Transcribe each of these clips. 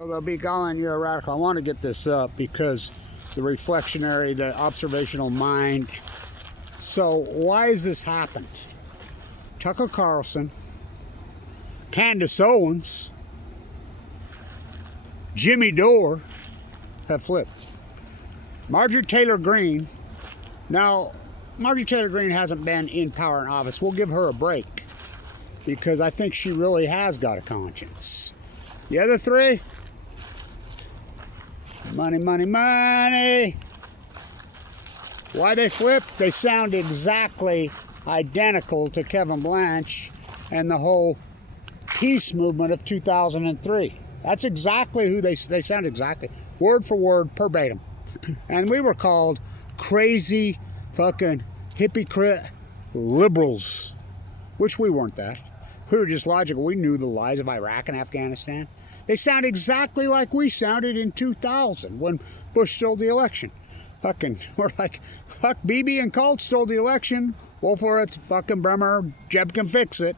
Well, they'll be calling you a radical. I want to get this up because the reflectionary, the observational mind. So why has this happened? Tucker Carlson, Candice Owens, Jimmy Dore have flipped. Marjorie Taylor Greene. Now, Marjorie Taylor Greene hasn't been in power and office. We'll give her a break because I think she really has got a conscience. The other three, money, money, money. Why they flipped? They sound exactly identical to Kevin Blanch and the whole peace movement of 2003. That's exactly who they sound exactly, word for word, verbatim. And we were called crazy fucking hypocrite liberals, which we weren't that. We were just logical. We knew the lies of Iraq and Afghanistan. They sound exactly like we sounded in 2000 when Bush stole the election. Fucking, we're like, fuck, Bibi and Colt stole the election. Well, for it, fucking Bremer, Jeb can fix it.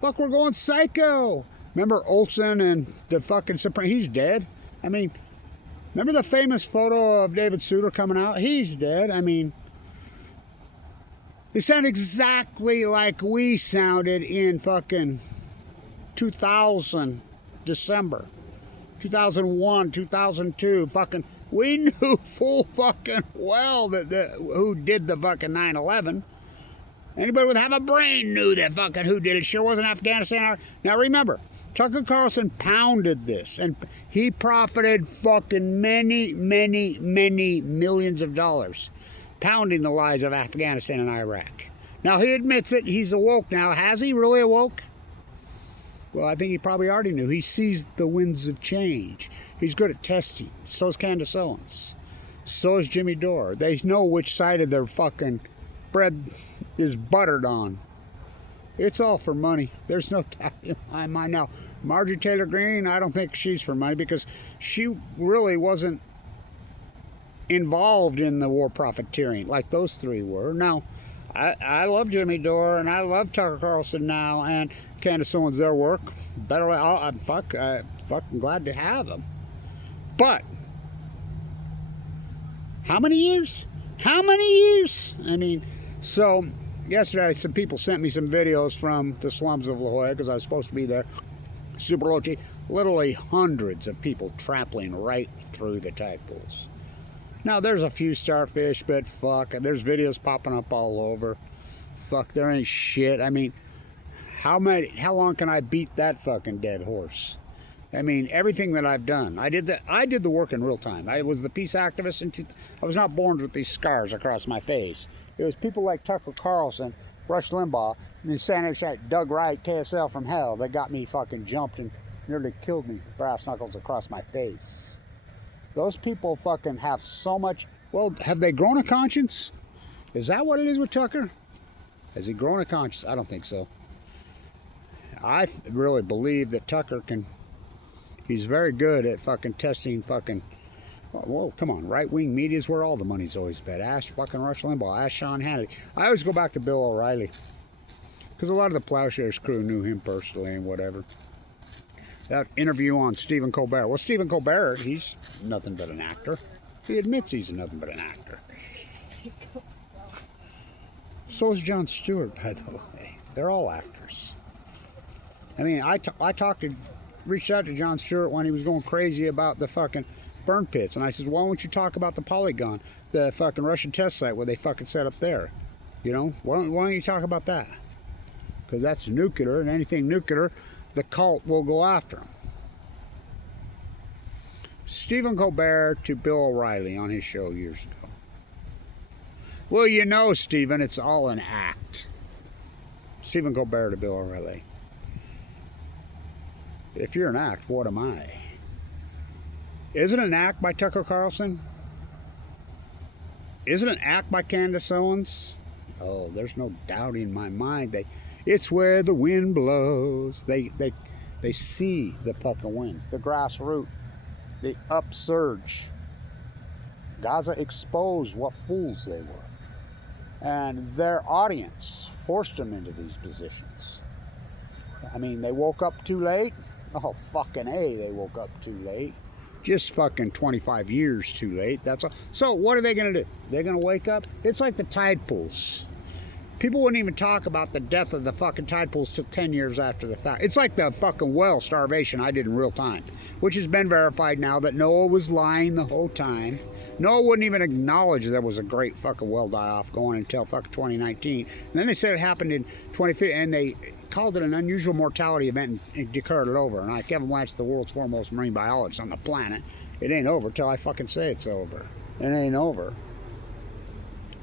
Fuck, we're going psycho. Remember Olson and the fucking Supreme, he's dead. I mean, remember the famous photo of David Souter coming out? He's dead. I mean, they sound exactly like we sounded in fucking 2000, December. 2001, 2002, fucking, we knew full fucking well that who did the fucking 9/11. Anybody with half a brain knew that fucking who did it. Sure wasn't Afghanistan. Now remember, Tucker Carlson pounded this, and he profited fucking many, many, many millions of dollars pounding the lies of Afghanistan and Iraq. Now he admits it. He's awoke now. Has he really awoke? Well, I think he probably already knew. He sees the winds of change. He's good at testing. So is Candice Owens. So is Jimmy Dore. They know which side of their fucking bread is buttered on. It's all for money. There's no doubt in my mind. Now, Marjorie Taylor Greene, I don't think she's for money because she really wasn't involved in the war profiteering like those three were. Now, I love Jimmy Dore and I love Tucker Carlson now and Candice Owens, their work. Better, I'm fucking glad to have them. But, how many years? How many years? I mean, so yesterday some people sent me some videos from the slums of La Jolla because I was supposed to be there. Super low T, literally hundreds of people trampling right through the tide pools. Now there's a few starfish, but fuck, there's videos popping up all over. Fuck, there ain't shit. I mean, how long can I beat that fucking dead horse? I mean, everything that I've done, I did the work in real time. I was the peace activist, and I was not born with these scars across my face. It was people like Tucker Carlson, Rush Limbaugh, and the San Diego Doug Wright, KSL from hell, that got me fucking jumped and nearly killed me, brass knuckles across my face. Those people fucking have so much. Well, have they grown a conscience? Is that what it is with Tucker? Has he grown a conscience? I don't think so. I really believe that Tucker can. He's very good at fucking testing fucking. Whoa, come on. Right-wing media is where all the money's always been. Ask fucking Rush Limbaugh. Ask Sean Hannity. I always go back to Bill O'Reilly. Because a lot of the Plowshares crew knew him personally and whatever. That interview on Stephen Colbert. Well, Stephen Colbert, he's nothing but an actor. He admits he's nothing but an actor. So is Jon Stewart, by the way. They're all actors. I mean, I reached out to Jon Stewart when he was going crazy about the fucking burn pits. And I said, why don't you talk about the Polygon, the fucking Russian test site where they fucking set up there? You know, why don't you talk about that? Because that's nuclear, and anything nuclear, the cult will go after him. Stephen Colbert to Bill O'Reilly on his show years ago. Well, you know, Stephen, it's all an act. Stephen Colbert to Bill O'Reilly. If you're an act, what am I? Is it an act by Tucker Carlson? Is it an act by Candice Owens? Oh, there's no doubt in my mind. It's where the wind blows. They see the fucking winds, the grassroots, the upsurge. Gaza exposed what fools they were. And their audience forced them into these positions. I mean, they woke up too late. Oh, fucking A, they woke up too late. Just fucking 25 years too late. That's all. So what are they going to do? They're going to wake up? It's like the tide pools. People wouldn't even talk about the death of the fucking tide pools till 10 years after the fact. It's like the fucking whale starvation I did in real time, which has been verified now that Noah was lying the whole time. Noah wouldn't even acknowledge there was a great fucking whale die-off going until fucking 2019. And then they said it happened in 2050, and they called it an unusual mortality event and declared it over. And Kevin Blanch, the world's foremost marine biologist on the planet, it ain't over till I fucking say it's over. It ain't over.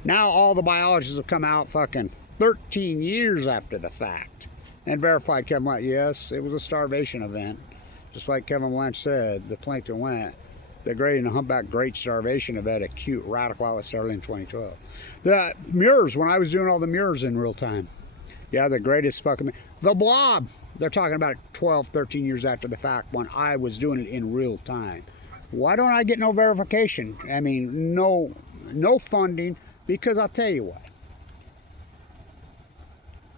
Now all the biologists have come out fucking 13 years after the fact and verified Kevin Blanch. Yes, it was a starvation event. Just like Kevin Blanch said, the plankton went. The great and the humpback great starvation event, acute radical, that started in 2012. The mirrors, when I was doing all the mirrors in real time. Yeah, the greatest fucking... The blob, they're talking about it 12, 13 years after the fact when I was doing it in real time. Why don't I get no verification? I mean, no funding. Because I'll tell you what,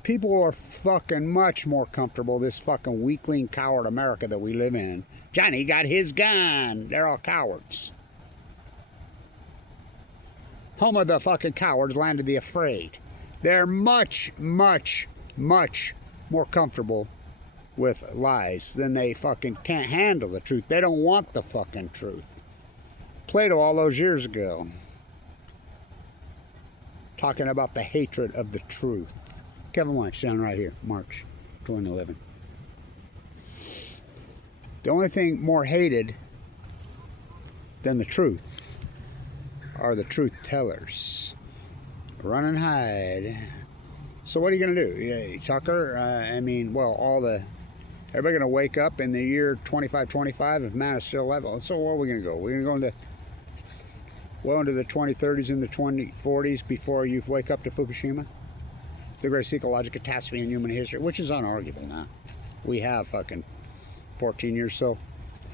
people are fucking much more comfortable, this fucking weakling coward America that we live in. Johnny got his gun. They're all cowards. Home of the fucking cowards, land of the afraid. They're much, much, much more comfortable with lies than they fucking can't handle the truth. They don't want the fucking truth. Plato all those years ago, talking about the hatred of the truth. Kevin Blanch, down right here, March 2011. The only thing more hated than the truth are the truth tellers. Run and hide. So what are you going to do? Yeah, Tucker, I mean, well, everybody going to wake up in the year 2525 if man is still alive. So where are we going to go? We're going to go into the 2030s and the 2040s before you wake up to Fukushima? The greatest ecological catastrophe in human history, which is unarguable now. We have fucking 14 years. So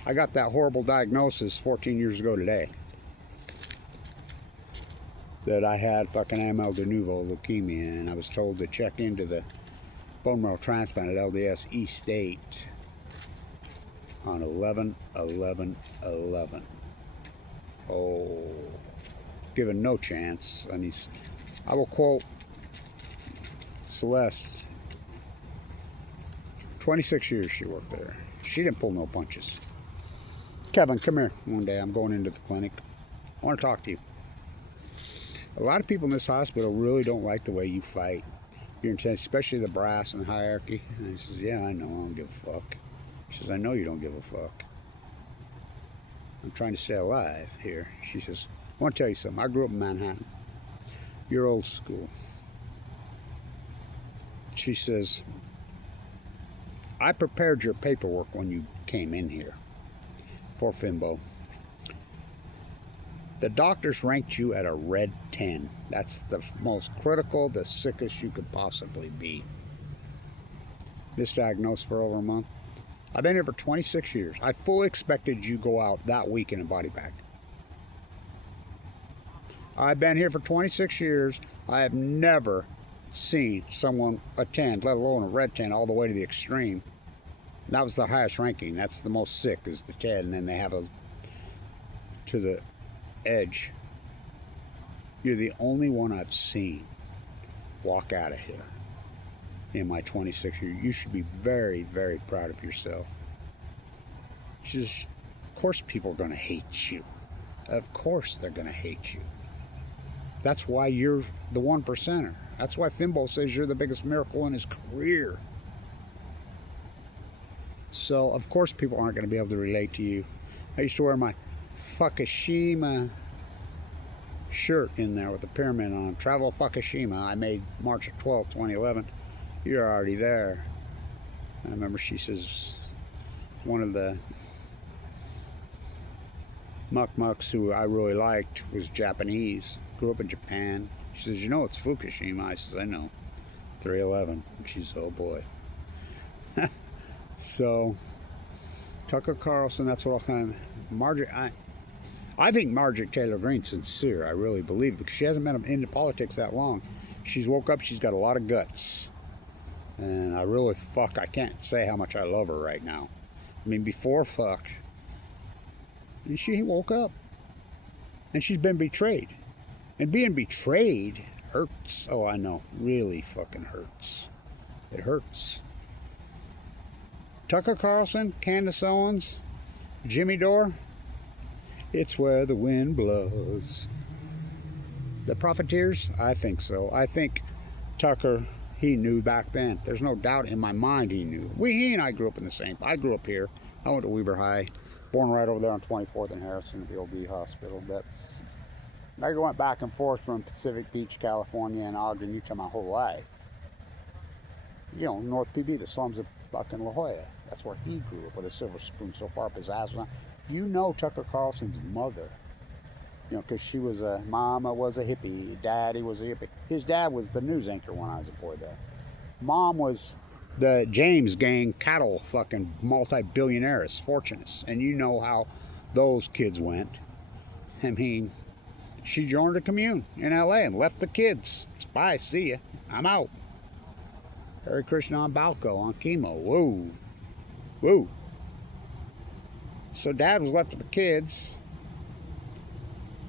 I got that horrible diagnosis 14 years ago today that I had fucking AML de novo leukemia, and I was told to check into the bone marrow transplant at LDS East 8 on 11/11/11. Oh, given no chance. I mean, I will quote Celeste. 26 years she worked there. She didn't pull no punches. Kevin, come here one day. I'm going into the clinic. I want to talk to you. A lot of people in this hospital really don't like the way you fight. You're intense, especially the brass and the hierarchy. And he says, yeah, I know, I don't give a fuck. She says, I know you don't give a fuck. I'm trying to stay alive here. She says, I want to tell you something. I grew up in Manhattan. You're old school. She says, I prepared your paperwork when you came in here for Fimbo. The doctors ranked you at a red 10. That's the most critical, the sickest you could possibly be. Misdiagnosed for over a month. I've been here for 26 years. I fully expected you to go out that week in a body bag. I've been here for 26 years. I have never seen someone attend, let alone a red 10, all the way to the extreme. That was the highest ranking. That's the most sick, is the 10, and then they have a to the edge. You're the only one I've seen walk out of here in my 26 years. You should be very, very proud of yourself. She says, of course people are going to hate you. Of course they're going to hate you. That's why you're the 1%er. That's why Fimbo says you're the biggest miracle in his career. So, of course people aren't going to be able to relate to you. I used to wear my Fukushima shirt in there with the pyramid on. Travel Fukushima. I made March 12, 2011. You're already there. I remember she says, one of the mucks who I really liked was Japanese. Grew up in Japan. She says, you know it's Fukushima. I says, I know. 311. She says, oh boy. So, Tucker Carlson, that's what I'll kind of... Margaret, I think Margaret Taylor Greene's sincere. I really believe, because she hasn't been into politics that long. She's woke up, she's got a lot of guts. And I really, I can't say how much I love her right now. I mean, before fuck. And she woke up. And she's been betrayed. And being betrayed hurts. Oh, I know. Really fucking hurts. It hurts. Tucker Carlson, Candice Owens, Jimmy Dore. It's where the wind blows. The profiteers? I think so. I think Tucker, he knew back then. There's no doubt in my mind he knew. He and I grew up in the same. I grew up here. I went to Weber High. Born right over there on 24th and Harrison at the OB hospital. But I went back and forth from Pacific Beach, California, and Ogden, Utah my whole life. You know, North PB, the slums of fucking La Jolla. That's where he grew up with a silver spoon so far up his ass was on. You know Tucker Carlson's mother. You know, because she was mama was a hippie, daddy was a hippie. His dad was the news anchor when I was a boy there. Mom was the James gang cattle fucking multi-billionaires, fortunates. And you know how those kids went. I mean, she joined a commune in LA and left the kids. Bye, see ya. I'm out. Hare Krishna on Balco on chemo. Whoa. Whoa. So dad was left with the kids,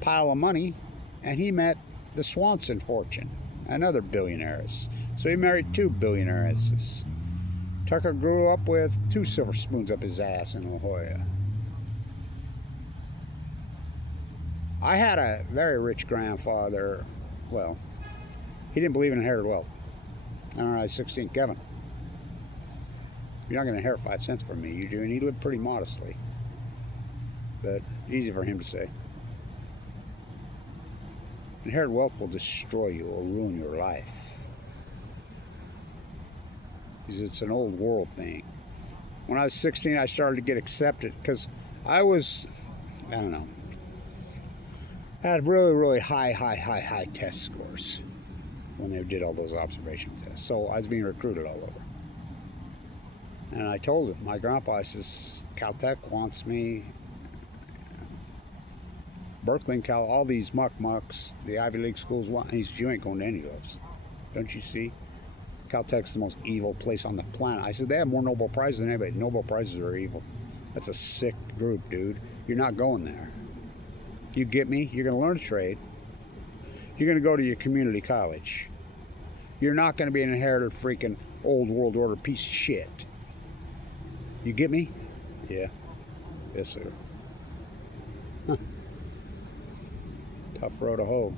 pile of money, and he met the Swanson fortune, another billionaires. So he married 2 billionairesses. Tucker grew up with 2 silver spoons up his ass in La Jolla. I had a very rich grandfather. Well, he didn't believe in inherited wealth. I remember I was 16, Kevin. You're not going to inherit 5 cents from me, you do. And he lived pretty modestly. But easy for him to say. Inherited wealth will destroy you or ruin your life. Because it's an old world thing. When I was 16, I started to get accepted because I was, I don't know, I had really, really high test scores when they did all those observation tests. So I was being recruited all over. And I told him, my grandpa, I says, Caltech wants me, Berkeley and Cal, all these mucks, the Ivy League schools want, and he said, you ain't going to any of those. Don't you see? Caltech's the most evil place on the planet. I said, they have more Nobel Prizes than anybody. Nobel Prizes are evil. That's a sick group, dude. You're not going there. You get me? You're going to learn a trade. You're going to go to your community college. You're not going to be an inherited freaking old world order piece of shit. You get me? Yeah. Yes, sir. Huh. Tough road to hoe.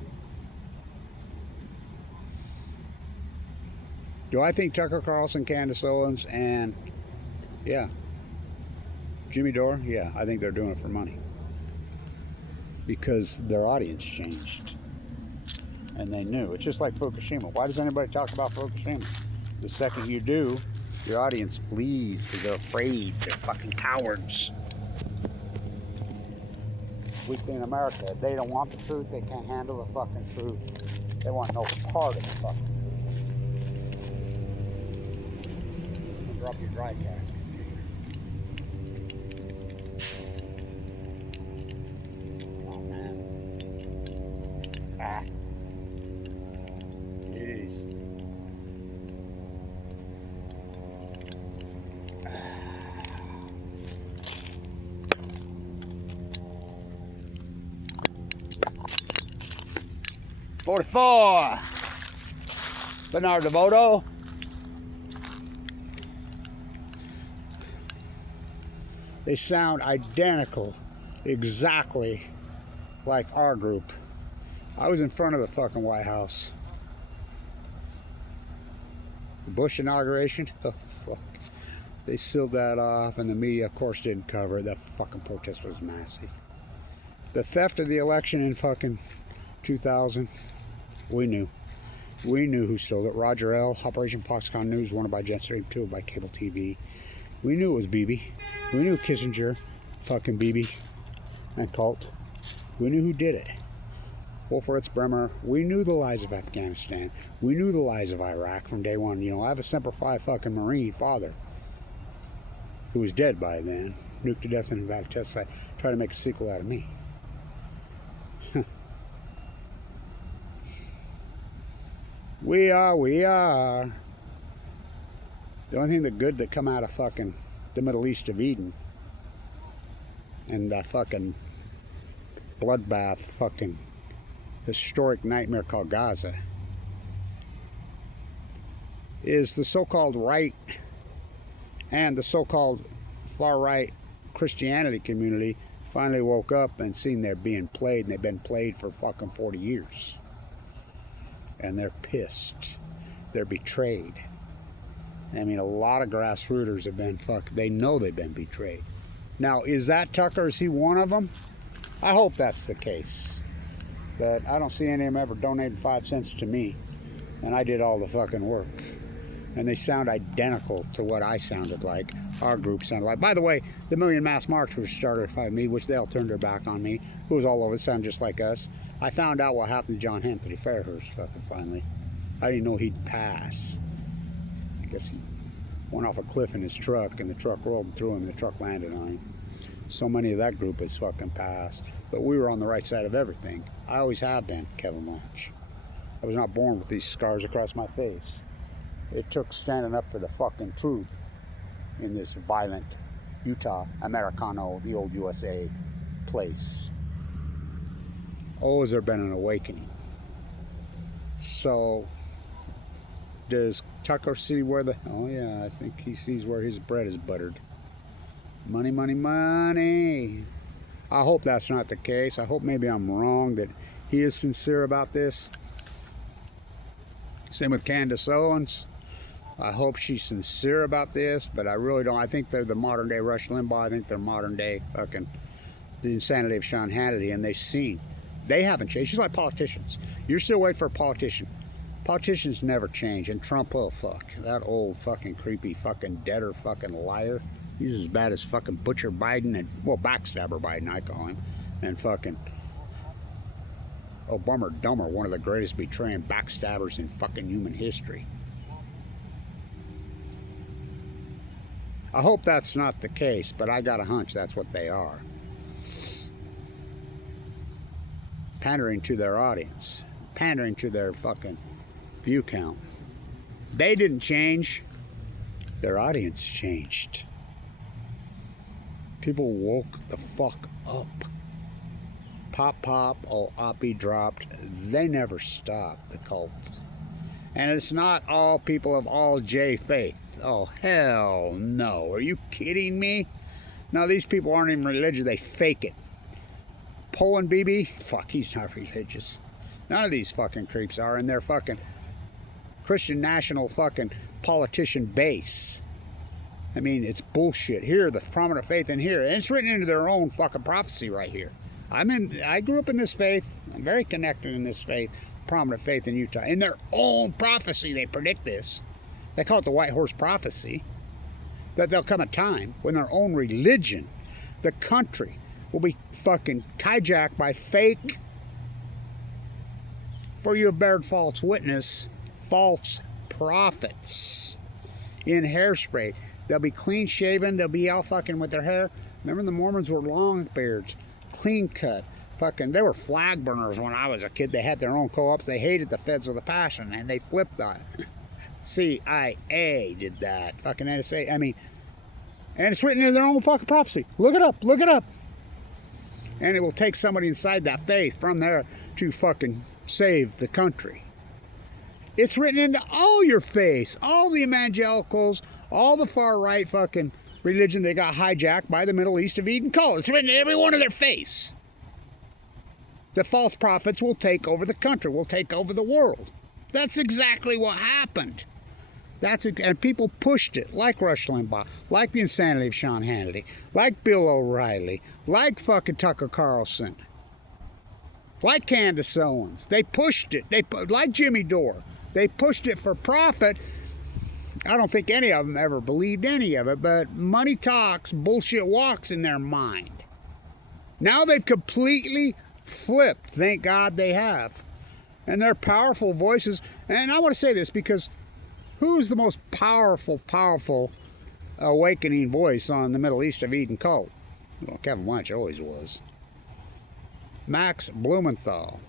Do I think Tucker Carlson, Candice Owens, and yeah, Jimmy Dore? Yeah, I think they're doing it for money. Because their audience changed. And they knew. It's just like Fukushima. Why does anybody talk about Fukushima? The second you do, your audience flees because they're afraid. They're fucking cowards. We in America, they don't want the truth. They can't handle the fucking truth. They want no part of the fucking. Drop your dry cask. Oh man. Ah. Jeez. $44. Bernard DeVoto. They sound identical, exactly like our group. I was in front of the fucking White House. The Bush inauguration, oh fuck. They sealed that off and the media of course didn't cover it. That fucking protest was massive. The theft of the election in fucking 2000, we knew. We knew who stole it. Roger L., Operation Foxconn News, wanted by Jetstream 2 by cable TV. We knew it was Bibi. We knew Kissinger, fucking Bibi, and cult. We knew who did it. Wolfowitz, Bremer. We knew the lies of Afghanistan. We knew the lies of Iraq from day one. You know, I have a Semper Fi fucking Marine father who was dead by then, nuked to death in a Nevada test site, tried to make a sequel out of me. We are. The only thing that good that come out of fucking the Middle East of Eden and that fucking bloodbath fucking historic nightmare called Gaza is the so-called right and the so-called far-right Christianity community finally woke up and seen they're being played, and they've been played for fucking 40 years. And they're pissed. They're betrayed. I mean, a lot of grassrooters have been they know they've been betrayed. Now, is that Tucker? Is he one of them? I hope that's the case. But I don't see any of them ever donating 5 cents to me. And I did all the fucking work. And they sound identical to what I sounded like. Our group sounded like. By the way, the Million Mass March was started by me, which they all turned their back on me. It was all over. It sounded just like us. I found out what happened to John Anthony Fairhurst fucking finally. I didn't know he'd pass. I guess he went off a cliff in his truck, and the truck rolled through him, and the truck landed on him. So many of that group has fucking passed. But we were on the right side of everything. I always have been, Kevin Blanch. I was not born with these scars across my face. It took standing up for the fucking truth in this violent Utah, Americano, the old USA place. Oh, has there been an awakening? So, does Tucker see where oh yeah, I think he sees where his bread is buttered. Money, money, money. I hope that's not the case. I hope maybe I'm wrong, that he is sincere about this. Same with Candice Owens. I hope she's sincere about this, but I really don't. I think they're the modern day Rush Limbaugh. I think they're modern day fucking the insanity of Sean Hannity, and they've seen. They haven't changed. She's like politicians. You're still waiting for a politician. Politicians never change. And Trump, oh fuck, that old fucking creepy fucking deader fucking liar. He's as bad as fucking Butcher Biden and, well, backstabber Biden, I call him. And fucking Bummer Dumber, one of the greatest betraying backstabbers in fucking human history. I hope that's not the case, but I got a hunch that's what they are. Pandering to their audience. Pandering to their fucking view count. They didn't change. Their audience changed. People woke the fuck up. Pop, pop, oh, oppie dropped. They never stopped, the cult. And it's not all people of all J faith. Oh, hell no. Are you kidding me? No, these people aren't even religious. They fake it. Poland BB? Fuck, he's not religious. None of these fucking creeps are in their fucking Christian national fucking politician base. I mean, it's bullshit. Here, the prominent faith in here. And it's written into their own fucking prophecy right here. I grew up in this faith. I'm very connected in this faith. Prominent faith in Utah. In their own prophecy, they predict this. They call it the White Horse Prophecy. That there'll come a time when their own religion, the country, will be fucking hijacked by fake, for you have bared false witness, false prophets in hairspray. They'll be clean shaven. They'll be all fucking with their hair. Remember the Mormons were long beards, clean cut. Fucking, they were flag burners when I was a kid. They had their own co-ops. They hated the feds with a passion, and they flipped on it. CIA did that. Fucking NSA. I mean, and it's written in their own fucking prophecy. Look it up. Look it up. And it will take somebody inside that faith from there to fucking save the country. It's written into all your faiths, all the evangelicals, all the far right fucking religion they got hijacked by the Middle East of Eden cult. It's written in every one of their face. The false prophets will take over the country, will take over the world. That's exactly what happened. And people pushed it, like Rush Limbaugh, like the insanity of Sean Hannity, like Bill O'Reilly, like fucking Tucker Carlson, like Candice Owens. They pushed it. Like Jimmy Dore. They pushed it for profit. I don't think any of them ever believed any of it, but money talks, bullshit walks in their mind. Now they've completely flipped. Thank God they have. And they're powerful voices. And I want to say this because who's the most powerful awakening voice on the Middle East of Eden cult? Well, Kevin Blanch always was. Max Blumenthal.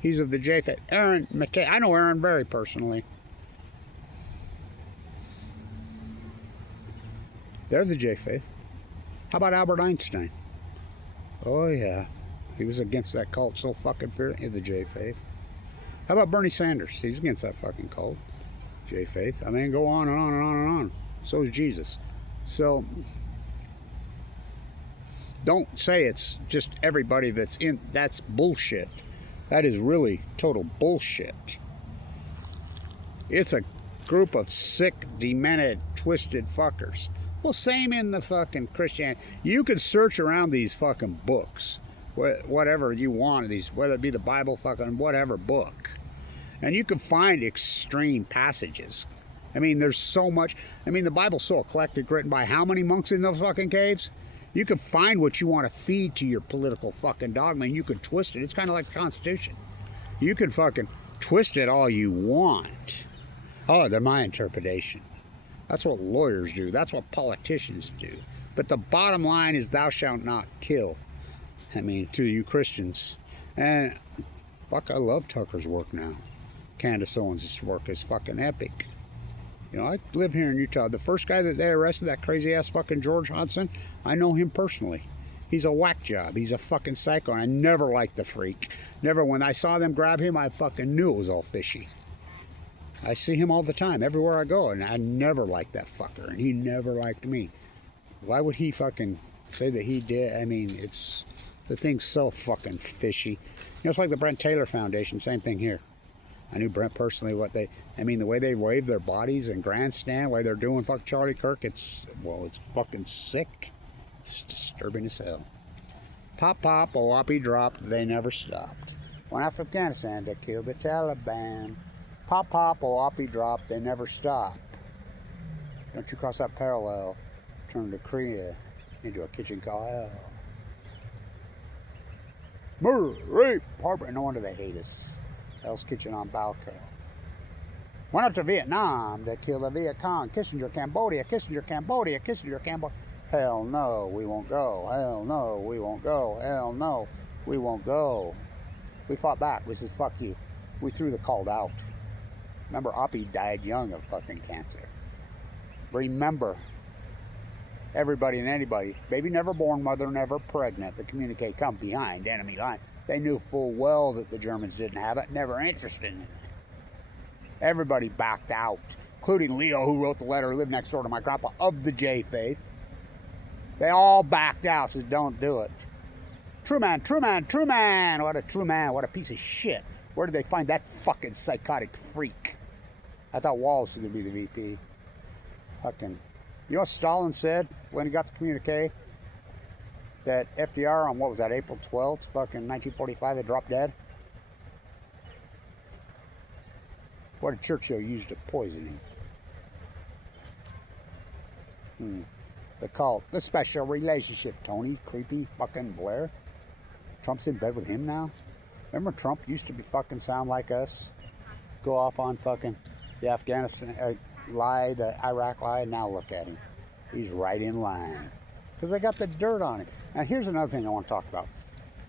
He's of the J-Faith. Aaron Matei. I know Aaron very personally. They're the J-Faith. How about Albert Einstein? Oh yeah, he was against that cult so fucking fiercely, the J-Faith. How about Bernie Sanders? He's against that fucking cult, J-Faith. I mean, go on and on and on and on. So is Jesus. So don't say it's just everybody that's in. That's bullshit. That is really total bullshit. It's a group of sick, demented, twisted fuckers. Well, same in the fucking Christianity. You can search around these fucking books, whatever you want, these, whether it be the Bible, fucking whatever book, and you can find extreme passages. I mean, there's so much. I mean, the Bible's so eclectic, written by how many monks in those fucking caves? You can find what you want to feed to your political fucking dogma, and you can twist it. It's kind of like the Constitution. You can fucking twist it all you want. Oh, they're my interpretation. That's what lawyers do. That's what politicians do. But the bottom line is thou shalt not kill. I mean, to you Christians. And fuck, I love Tucker's work now. Candice Owens' work is fucking epic. You know, I live here in Utah. The first guy that they arrested, that crazy ass fucking George Hudson, I know him personally. He's a whack job. He's a fucking psycho. And I never liked the freak. Never. When I saw them grab him, I fucking knew it was all fishy. I see him all the time, everywhere I go, and I never liked that fucker, and he never liked me. Why would he fucking say that he did? I mean, it's, the thing's so fucking fishy. You know, it's like the Brent Taylor Foundation, same thing here. I knew Brent personally, I mean, the way they wave their bodies and grandstand, the way they're doing fuck Charlie Kirk, it's fucking sick. It's disturbing as hell. Pop, pop, oh, whoppy dropped, they never stopped. Went after Afghanistan to kill the Taliban. Pop, pop, oh, whoppy drop, they never stop. Don't you cross that parallel, turn to Korea into a kitchen called hell. Murder, rape, harbor, no wonder they hate us. Hell's Kitchen on Balco. Went up to Vietnam to kill the Viet Cong. Kissinger, Cambodia, Kissinger, Cambodia, Kissinger, Cambodia. Hell no, we won't go. Hell no, we won't go. Hell no, we won't go. We fought back. We said, fuck you. We threw the called out. Remember, Oppie died young of fucking cancer. Remember, everybody and anybody, baby never born, mother never pregnant, the communique come behind enemy line. They knew full well that the Germans didn't have it, never interested in it. Everybody backed out, including Leo, who wrote the letter, who lived next door to my grandpa, of the J-Faith. They all backed out, said don't do it. True man, true man, true man. What a true man, what a piece of shit. Where did they find that fucking psychotic freak? I thought Wallace was going to be the VP. Fucking, you know what Stalin said when he got the communique? That FDR on, what was that, April 12th, fucking 1945, they dropped dead? What did Churchill use to poison him? The cult, the special relationship, Tony, creepy fucking Blair. Trump's in bed with him now? Remember Trump used to be fucking sound like us? Go off on fucking the Afghanistan lie, the Iraq lie, and now look at him. He's right in line. Because they got the dirt on him. Now here's another thing I want to talk about.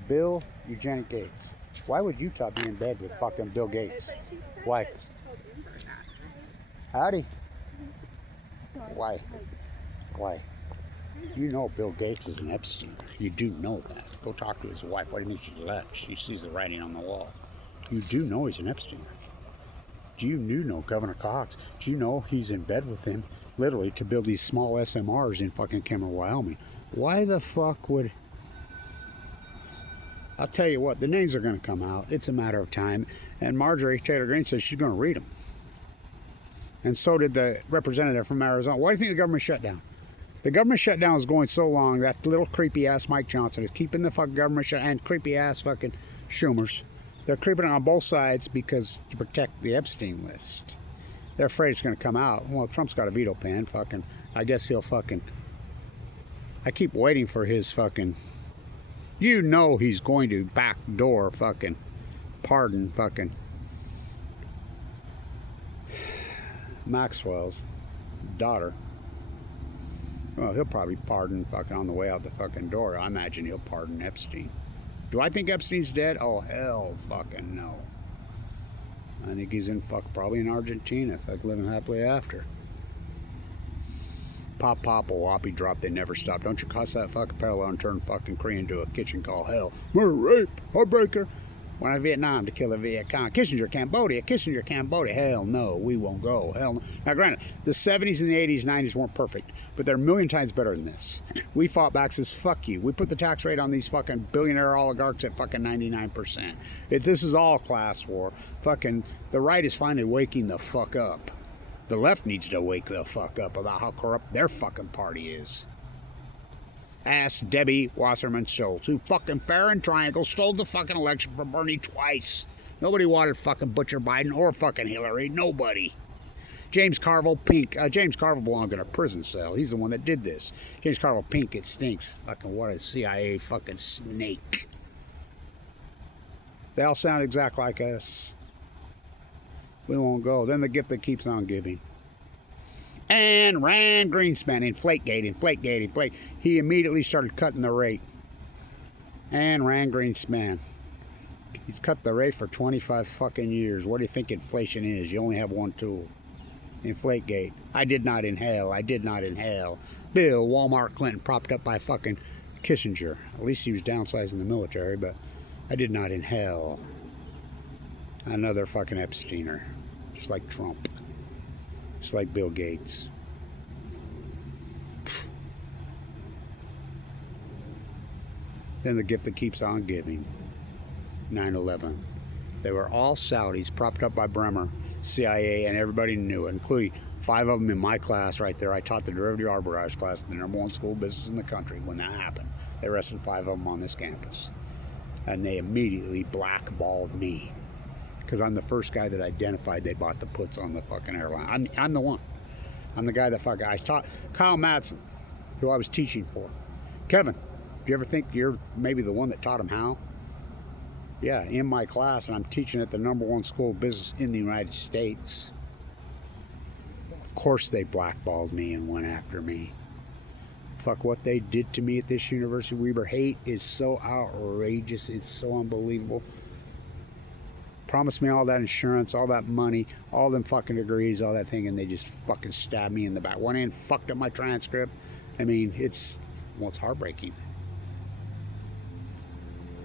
Bill Eugenic Gates. Why would Utah be in bed with fucking Bill Gates? Why? Howdy. Why? Why? You know Bill Gates is an Epstein. You do know that. Go talk to his wife. What do you mean she left? She sees the writing on the wall. You do know he's an Epstein. Do you know Governor Cox? Do you know he's in bed with him, literally, to build these small SMRs in fucking Cameron, Wyoming? Why the fuck would... I'll tell you what, the names are going to come out. It's a matter of time. And Marjorie Taylor Greene says she's going to read them. And so did the representative from Arizona. Why do you think the government shut down? The government shutdown is going so long that little creepy ass Mike Johnson is keeping the fucking government shut, and creepy ass fucking Schumers. They're creeping on both sides because to protect the Epstein list. They're afraid it's going to come out. Well, Trump's got a veto pen. Fucking, I guess he'll fucking. I keep waiting for his fucking. You know he's going to backdoor fucking pardon fucking Maxwell's daughter. Well, he'll probably pardon fucking on the way out the fucking door. I imagine he'll pardon Epstein. Do I think Epstein's dead? Oh, hell fucking no. I think he's in probably in Argentina, living happily after. Pop, pop, a whoppy drop, they never stop. Don't you cuss that fucking parallel and turn fucking Korea into a kitchen called hell. Murder, rape, heartbreaker. Went out of Vietnam to kill the Viet Cong. Kissinger, Cambodia. Hell no, we won't go. Hell no. Now, granted, the 70s and the 80s, 90s weren't perfect, but they're a million times better than this. We fought back, says, fuck you. We put the tax rate on these fucking billionaire oligarchs at fucking 99%. This is all class war. Fucking, the right is finally waking the fuck up. The left needs to wake the fuck up about how corrupt their fucking party is. Ask Debbie Wasserman Schultz, who fucking fair and triangle stole the fucking election from Bernie twice. Nobody wanted fucking Butcher Biden or fucking Hillary. Nobody. James Carville Pink. James Carville belongs in a prison cell. He's the one that did this. James Carville Pink, it stinks. Fucking what a CIA fucking snake. They all sound exactly like us. We won't go. Then the gift that keeps on giving. And Rand Greenspan, inflate. He immediately started cutting the rate. And Rand Greenspan. He's cut the rate for 25 fucking years. What do you think inflation is? You only have one tool. Inflategate. I did not inhale. Bill, Walmart, Clinton, propped up by fucking Kissinger. At least he was downsizing the military, but I did not inhale. Another fucking Epsteiner. Just like Trump. Just like Bill Gates. Then the gift that keeps on giving. 9/11. They were all Saudis, propped up by Bremer, CIA, and everybody knew it, including 5 of them in my class right there. I taught the derivative arbitrage class, the #1 school business in the country when that happened. They arrested 5 of them on this campus. And they immediately blackballed me. Because I'm the first guy that identified they bought the puts on the fucking airline. I'm the one. I'm the guy that fucking... I taught Kyle Madsen, who I was teaching for. Kevin, do you ever think you're maybe the one that taught him how? Yeah, in my class, and I'm teaching at the #1 school of business in the United States. Of course they blackballed me and went after me. Fuck what they did to me at this university. Weber hate is so outrageous. It's so unbelievable. Promised me all that insurance, all that money, all them fucking degrees, all that thing, and they just fucking stabbed me in the back. Went in, fucked up my transcript. I mean, it's heartbreaking.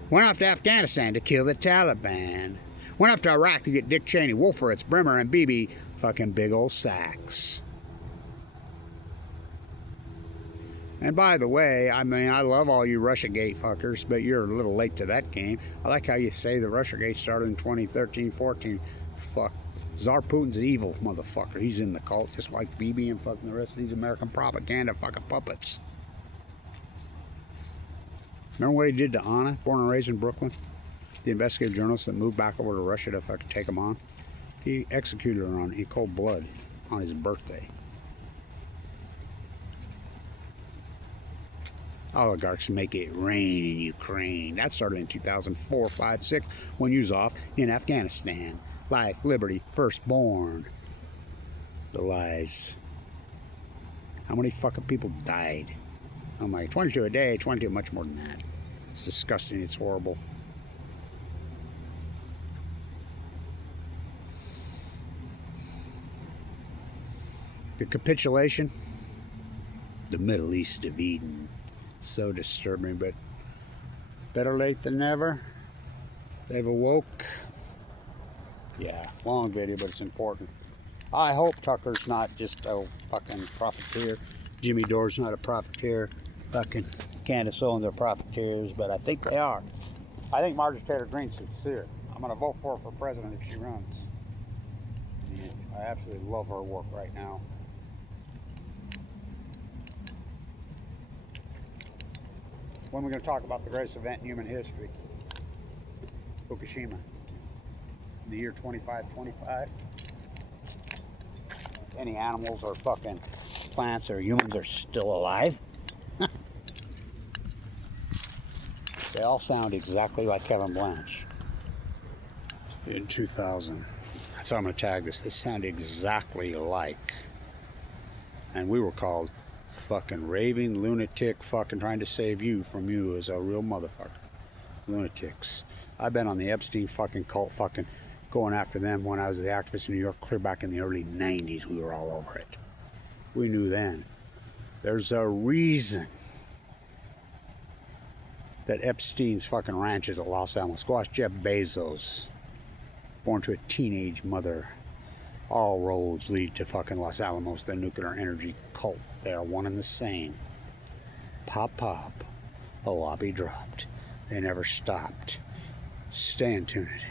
Went off to Afghanistan to kill the Taliban. Went off to Iraq to get Dick Cheney, Wolfowitz, Bremer, and Bibi fucking big old sacks. And by the way, I mean, I love all you Russiagate fuckers, but you're a little late to that game. I like how you say the Russiagate started in 2013, 14. Fuck. Tsar Putin's an evil motherfucker. He's in the cult, just like Bibi and fucking the rest of these American propaganda fucking puppets. Remember what he did to Anna, born and raised in Brooklyn? The investigative journalist that moved back over to Russia to fucking take him on? He executed her in cold blood on his birthday. Oligarchs make it rain in Ukraine. That started in 2004, 5, 6, when you was off in Afghanistan. Life, liberty, firstborn. The lies. How many fucking people died? Oh my, 22 a day, 22, much more than that. It's disgusting, it's horrible. The capitulation, the Middle East of Eden. So disturbing, but better late than never. They've awoke. Yeah, long video, but it's important. I hope Tucker's not just a fucking profiteer. Jimmy Dore's not a profiteer. Fucking Candice Owens are profiteers, but I think they are. I think Marjorie Taylor Greene's sincere. I'm going to vote for her for president if she runs. I absolutely love her work right now. When are we going to talk about the greatest event in human history? Fukushima. In the year 2525. Any animals or fucking plants or humans are still alive. They all sound exactly like Kevin Blanch. In 2000. That's how I'm going to tag this. They sound exactly alike. And we were called fucking raving lunatic fucking trying to save you from you as a real motherfucker. Lunatics. I've been on the Epstein fucking cult fucking going after them when I was the activist in New York clear back in the early 90s. We were all over it. We knew then. There's a reason that Epstein's fucking ranch is at Los Alamos. Squash Jeff Bezos, born to a teenage mother. All roads lead to fucking Los Alamos, the nuclear energy cult. They are one and the same. Pop, pop. The lobby dropped. They never stopped. Stay tuned.